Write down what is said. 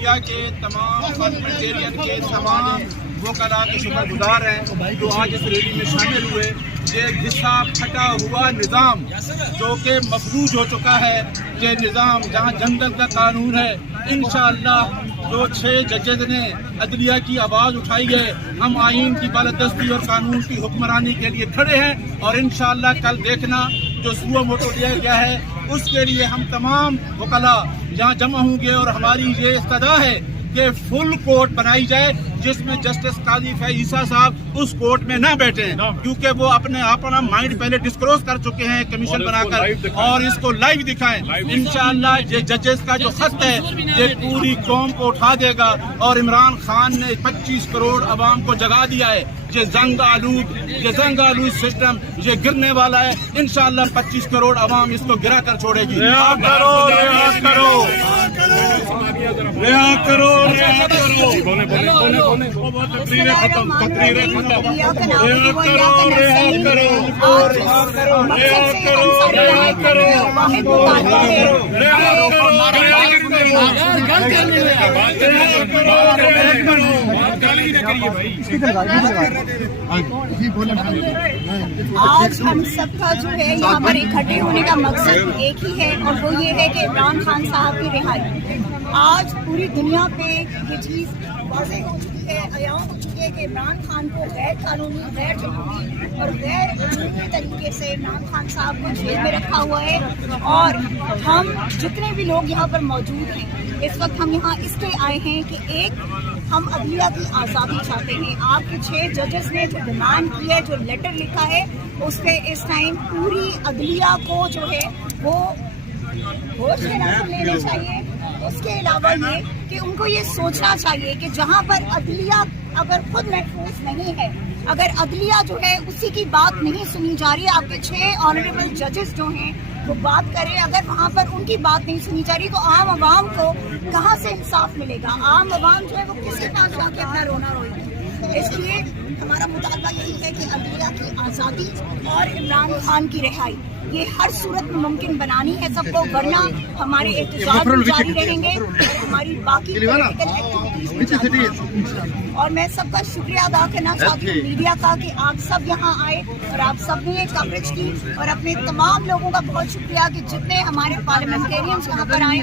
عدلیہ کے تمام پارلیمنٹیرین کے تمام وکلاء کے شکر گزار ہیں جو آج اس ریلی میں شامل ہوئے. یہ گھسا پھٹا ہوا نظام جو کہ مفلوج ہو چکا ہے، یہ نظام جہاں جنگل کا قانون ہے، انشاءاللہ جو 6 ججز نے عدلیہ کی آواز اٹھائی ہے، ہم آئین کی بالادستی اور قانون کی حکمرانی کے لیے کھڑے ہیں. اور انشاءاللہ کل دیکھنا جو سوو موٹو لیا گیا ہے اس کے لیے ہم تمام وکلاء یہاں جمع ہوں گے. اور ہماری یہ استدعا ہے کہ فل کورٹ بنائی جائے جس میں جسٹس قاضی فیض عیسیٰ صاحب اس کورٹ میں نہ بیٹھیں، کیونکہ وہ اپنا مائنڈ پہلے ڈسکلوز کر چکے ہیں کمیشن بنا کر، اور اس کو لائیو دکھائیں. انشاءاللہ یہ ججز کا جو خط ہے یہ پوری قوم کو اٹھا دے گا. اور عمران خان نے 25 کروڑ عوام کو جگا دیا ہے. یہ زنگ آلود سسٹم یہ گرنے والا ہے. انشاءاللہ 25 کروڑ عوام اس کو گرا کر چھوڑے گی. رہا کرو تقریریں ختم آج ہم سب کا جو ہے یہاں پر اکٹھے ہونے کا مقصد ایک ہی ہے، اور وہ یہ ہے کہ عمران خان صاحب کی رہائی. آج پوری دنیا پہ یہ چیز واضح ہو چکی ہے، عیاں ہو چکی ہے کہ عمران خان کو غیر قانونی، غیر جمہوری اور غیر قانونی طریقے سے عمران خان صاحب کو جیل میں رکھا ہوا ہے. اور ہم جتنے بھی لوگ یہاں پر موجود ہیں اس وقت ہم یہاں اس لیے آئے ہیں کہ ایک ہم عدلیہ کی آزادی چاہتے ہیں. آپ کے 6 ججز نے جو ڈیمانڈ کی ہے، جو لیٹر لکھا ہے، اس پہ اس ٹائم پوری عدلیہ کو جو ہے وہ ہوش میں لینا چاہیے. اس کے علاوہ یہ کہ ان کو یہ سوچنا چاہیے کہ جہاں پر عدلیہ اگر خود محفوظ نہیں ہے، اگر عدلیہ جو ہے اسی کی بات نہیں سنی جا رہی ہے، آپ کے 6 آنریبل ججز جو ہیں وہ بات کریں، اگر وہاں پر ان کی بات نہیں سنی جا رہی تو عام عوام کو کہاں سے انصاف ملے گا؟ عام عوام جو ہے وہ کس کے پاس جا کے اپنا رونا روئے گی؟ اس لیے ہمارا مطالبہ یہی ہے کہ عدلیہ کی آزادی اور عمران خان کی رہائی یہ ہر صورت میں ممکن بنانی ہے سب کو، ورنہ ہمارے احتجاج جاری رہیں گے، ہماری باقی اور میں سب کا شکریہ ادا کرنا چاہتی ہوں میڈیا کا کہ آپ سب یہاں آئے اور آپ سب نے کوریج کی، اور اپنے تمام لوگوں کا بہت شکریہ کہ جتنے ہمارے پارلیمنٹیرینز یہاں پر آئے.